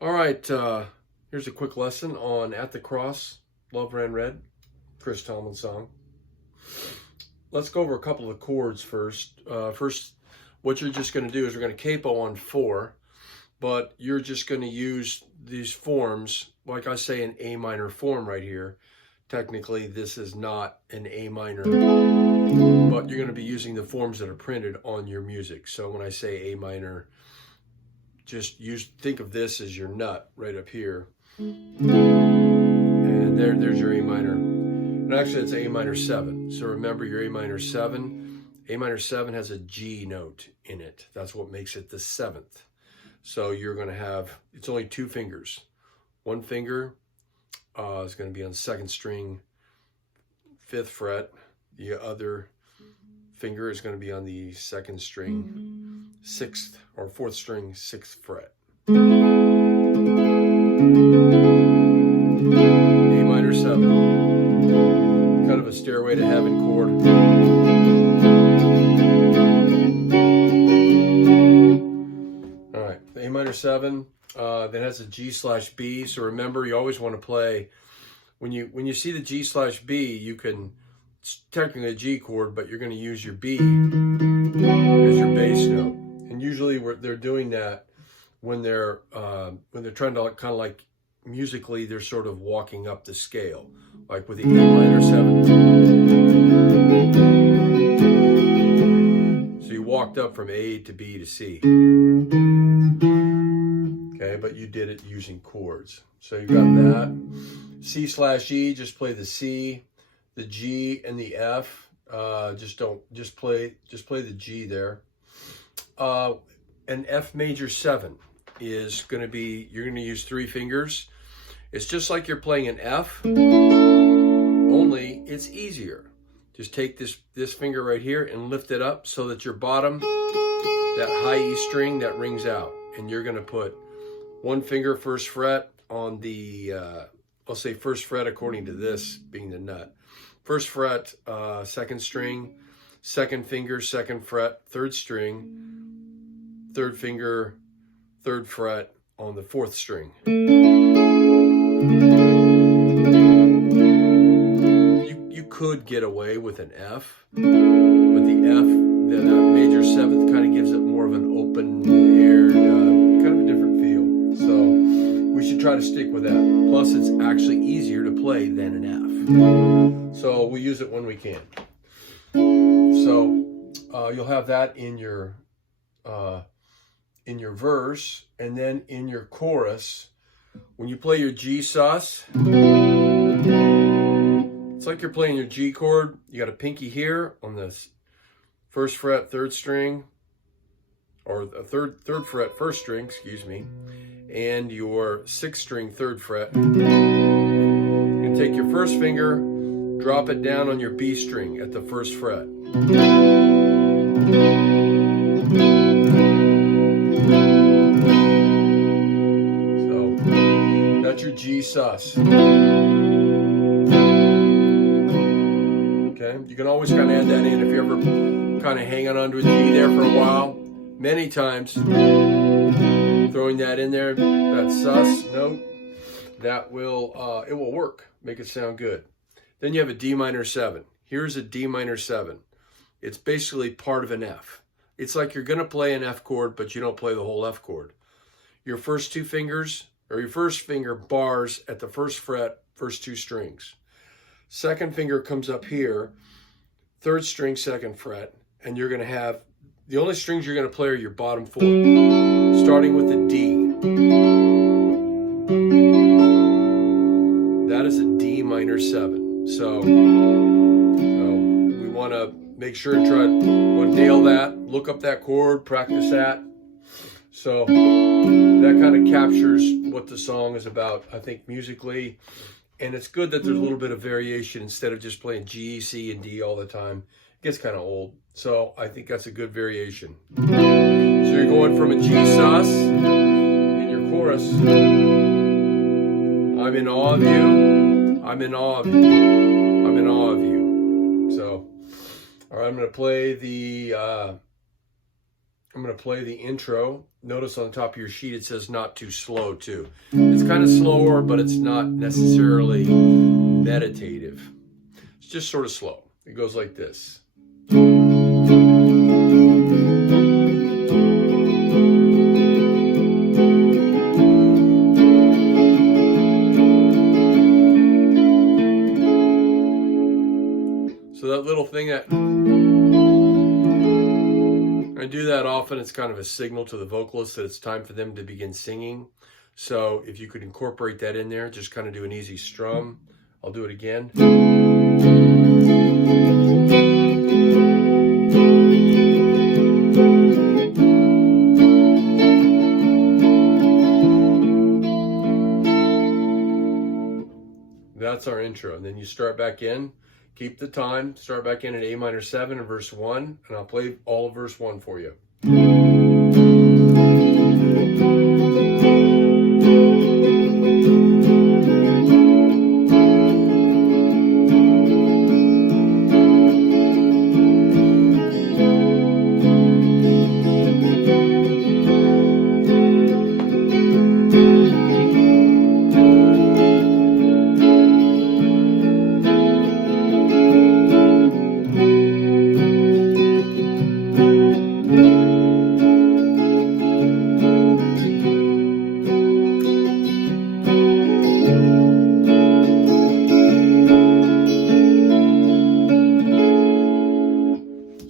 All right, here's a quick lesson on At the Cross, Love Ran Red, Chris Tomlin song. Let's go over a couple of chords first. First, what you're just going to do is we're going to capo on 4, but you're just going to use these forms, like I say, an A minor form right here. Technically, this is not an A minor, but you're going to be using the forms that are printed on your music. So when I say A minor, just think of this as your nut right up here. And there's your A minor. And actually it's A minor 7. So remember your A minor 7. A minor 7 has a G note in it. That's what makes it the 7th. So you're going to have, it's only 2 fingers. One finger is going to be on 2nd string, 5th fret. The other finger is going to be on the 2nd string, 6th or 4th string, 6th fret. A minor 7, kind of a Stairway to Heaven chord. All right, A minor 7 that has a G/B. So remember, you always want to play when you see the G/B. You can, it's technically a G chord, but you're going to use your B as your bass note. And usually they're doing that when they're trying to kind of like musically, they're sort of walking up the scale, like with the A minor 7. So you walked up from A to B to C. Okay, but you did it using chords. So you got that. C/E, just play the C, the G, and the F. Just play the G there. An F major 7 is going to be, you're going to use 3 fingers. It's just like you're playing an F, only it's easier. Just take this finger right here and lift it up so that your bottom, that high E string, that rings out. And you're going to put 1 finger 1st fret on the, I'll say 1st fret according to this being the nut. 1st fret, 2nd string, 2nd finger, 2nd fret, 3rd string, 3rd finger, 3rd fret on the 4th string. You could get away with an F, but the F, the major 7th kind of gives it more of an open-aired, kind of a different feel. So we should try to stick with that. Plus, it's actually easier to play than an F. So we use it when we can. So you'll have that in your verse, and then in your chorus, when you play your G sus, it's like you're playing your G chord. You got a pinky here on this 1st fret 3rd string, or a third fret 1st string, excuse me, and your 6th string 3rd fret. You can take your 1st finger, drop it down on your B string at the 1st fret. So that's your G sus. Okay, you can always kind of add that in if you're ever kind of hanging on to a G there for a while. Many times, throwing that in there, that sus note, that will, it will work, make it sound good. Then you have a D minor 7. Here's a D minor 7. It's basically part of an F. It's like you're going to play an F chord, but you don't play the whole F chord. Your first 2 fingers, or your 1st finger bars at the 1st fret, first 2 strings. 2nd finger comes up here, 3rd string, 2nd fret, and you're going to have, the only strings you're going to play are your bottom 4, starting with the D. That is a D minor 7. So we want to make sure and want to nail that, look up that chord, practice that. So that kind of captures what the song is about, I think, musically. And it's good that there's a little bit of variation instead of just playing G, C, and D all the time. It gets kind of old. So I think that's a good variation. So you're going from a G sus in your chorus. I'm in awe of you. I'm in awe of you. I'm in awe of you. So, all right, I'm going to play the intro notice on the top of your sheet it says not too slow too. It's kind of slower, but it's not necessarily meditative. It's just sort of slow. It goes like this. So that little thing that I do that often, it's kind of a signal to the vocalist that it's time for them to begin singing. So if you could incorporate that in there, just kind of do an easy strum. I'll do it again. That's our intro. And then you start back in. Keep the time, start back in at A minor 7 and verse 1, and I'll play all of verse 1 for you.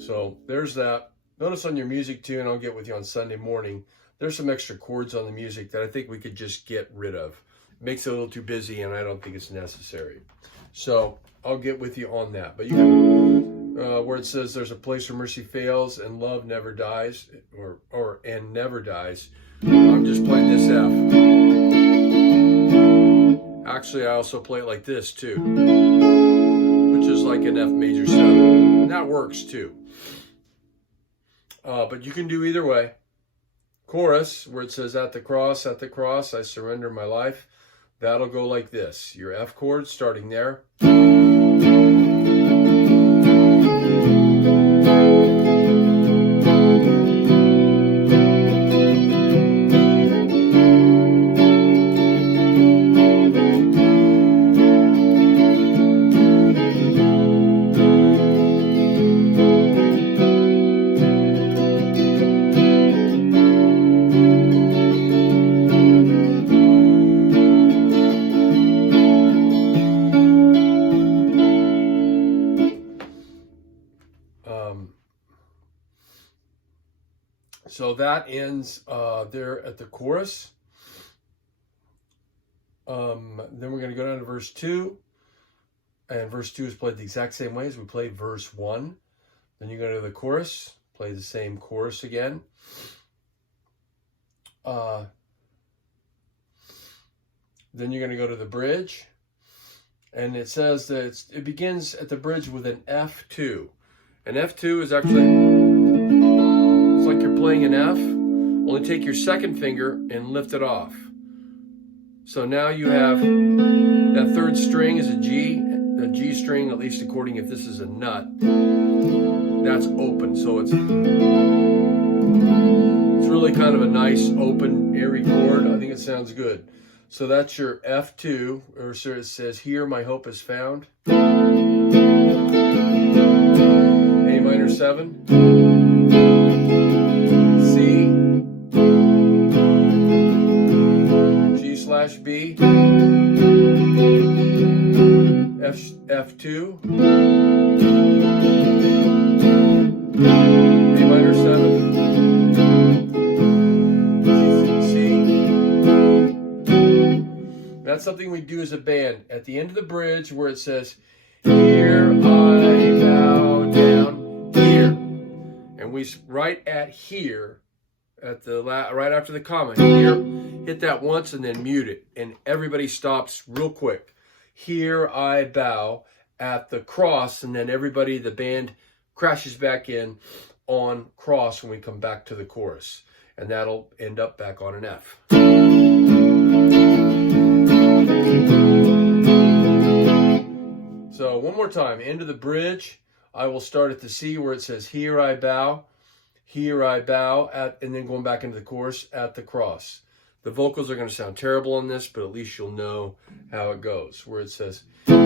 So there's that. Notice on your music too, and I'll get with you on Sunday morning, there's some extra chords on the music that I think we could just get rid of. It makes it a little too busy, and I don't think it's necessary. So I'll get with you on that. But you can, where it says there's a place where mercy fails and love never dies, and never dies, I'm just playing this F. Actually, I also play it like this too, which is like an F major 7. And that works too. But you can do either way. Chorus, where it says at the cross, I surrender my life. That'll go like this. Your F chord starting there. So that ends there at the chorus. Then we're going to go down to verse 2. And verse 2 is played the exact same way as we played verse 1. Then you go to the chorus, play the same chorus again. Then you're going to go to the bridge. And it says that it begins at the bridge with an F2. And F2 is actually... like you're playing an F, only take your second finger and lift it off. So now you have that third string is a G string, at least according if this is a nut, that's open. So it's really kind of a nice open airy chord. I think it sounds good. So that's your F2, or so it says here my hope is found. A minor 7. B, F2, A minor 7, C. That's something we do as a band. At the end of the bridge where it says, here I bow down, here. And we, right at here, at the right after the comma, here, hit that once and then mute it, and everybody stops real quick. Here I bow at the cross, and then everybody, the band, crashes back in on cross when we come back to the chorus, and that'll end up back on an F. So one more time, end of the bridge, I will start at the C where it says here I bow. Here I bow at, and then going back into the chorus, at the cross. The vocals are going to sound terrible on this, but at least you'll know how it goes. Where it says, here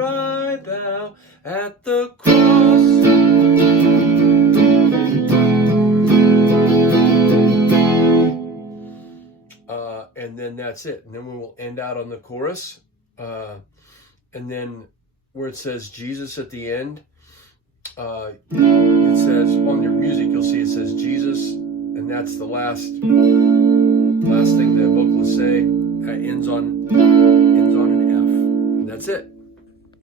I bow at the cross. And then that's it. And then we will end out on the chorus. And then where it says Jesus at the end, it says on your music, you'll see it says Jesus. And that's the last thing the vocalists say. Ends on an F. And that's it.